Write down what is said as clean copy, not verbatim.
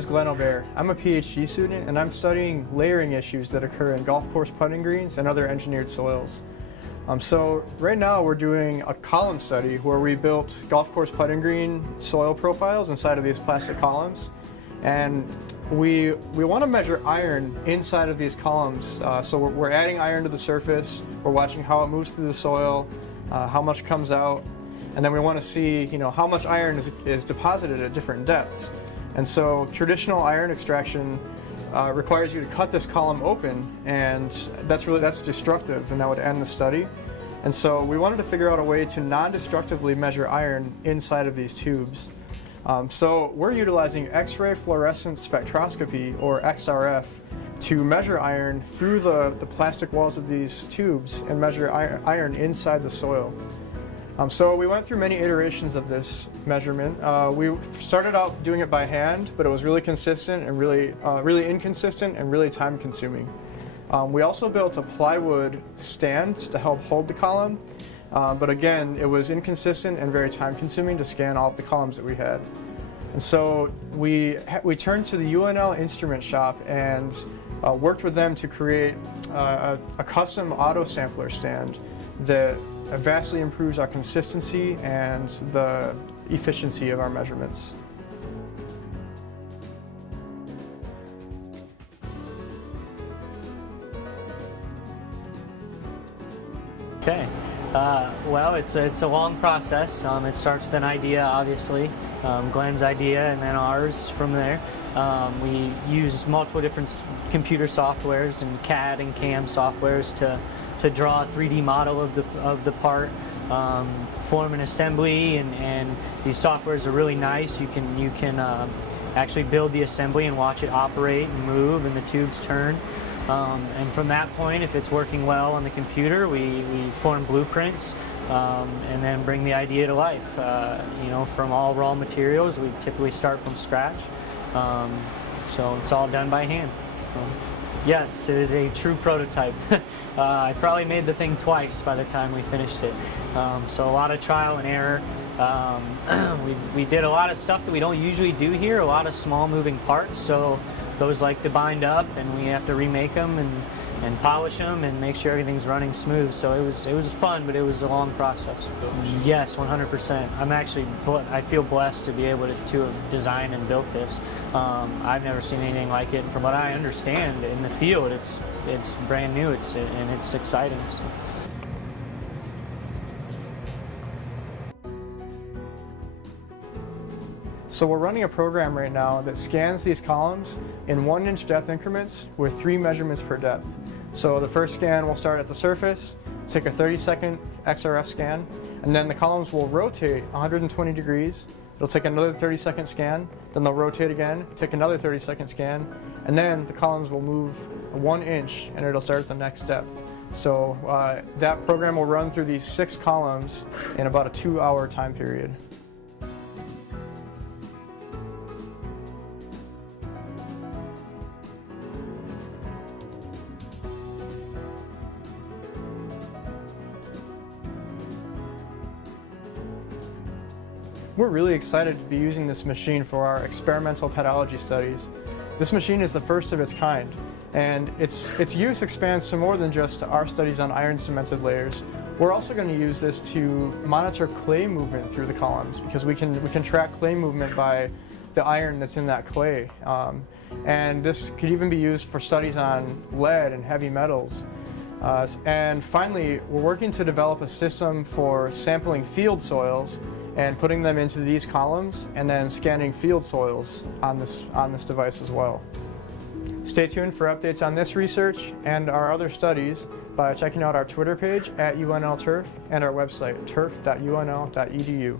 is Glen Obear. I'm a Ph.D. student and I'm studying layering issues that occur in golf course putting greens and other engineered soils. So right now we're doing a column study where we built golf course putting green soil profiles inside of these plastic columns, and we want to measure iron inside of these columns. So we're adding iron to the surface, we're watching how it moves through the soil, how much comes out, and then we want to see how much iron is deposited at different depths. And so traditional iron extraction requires you to cut this column open, and that's destructive, and that would end the study. And so we wanted to figure out a way to non-destructively measure iron inside of these tubes. So we're utilizing X-ray fluorescence spectroscopy, or XRF, to measure iron through the plastic walls of these tubes and measure iron inside the soil. So we went through many iterations of this measurement. We started out doing it by hand, but it was really consistent and really inconsistent and really time consuming. We also built a plywood stand to help hold the column, but again, it was inconsistent and very time consuming to scan all of the columns that we had. And so we turned to the UNL Instrument Shop and worked with them to create a custom auto sampler stand that vastly improves our consistency and the efficiency of our measurements. Okay, well, it's a long process. It starts with an idea, obviously, Glen's idea, and then ours from there. We use multiple different computer softwares and CAD and CAM softwares to draw a 3D model of the part, form an assembly, and these softwares are really nice. You can actually build the assembly and watch it operate and move and the tubes turn. And from that point, if it's working well on the computer, we form blueprints and then bring the idea to life. From all raw materials, we typically start from scratch. So it's all done by hand. Yes, it is a true prototype. I probably made the thing twice by the time we finished it. So a lot of trial and error. We did a lot of stuff that we don't usually do here, a lot of small moving parts. So those like to bind up, and we have to remake them and polish them and make sure everything's running smooth. So it was fun, but it was a long process. Yes, 100%. I feel blessed to be able to have designed and built this. I've never seen anything like it. From what I understand in the field, it's brand new. And it's exciting. So. So we're running a program right now that scans these columns in 1-inch depth increments with 3 measurements per depth. So the first scan will start at the surface, take a 30-second XRF scan, and then the columns will rotate 120 degrees. It'll take another 30-second scan, then they'll rotate again, take another 30-second scan, and then the columns will move 1 inch and it'll start at the next depth. So that program will run through these 6 columns in about a 2-hour time period. We're really excited to be using this machine for our experimental pedology studies. This machine is the first of its kind, and its use expands to more than just our studies on iron cemented layers. We're also going to use this to monitor clay movement through the columns, because we can track clay movement by the iron that's in that clay. And this could even be used for studies on lead and heavy metals. And finally, we're working to develop a system for sampling field soils and putting them into these columns and then scanning field soils on this device as well. Stay tuned for updates on this research and our other studies by checking out our Twitter page @UNL Turf and our website turf.unl.edu.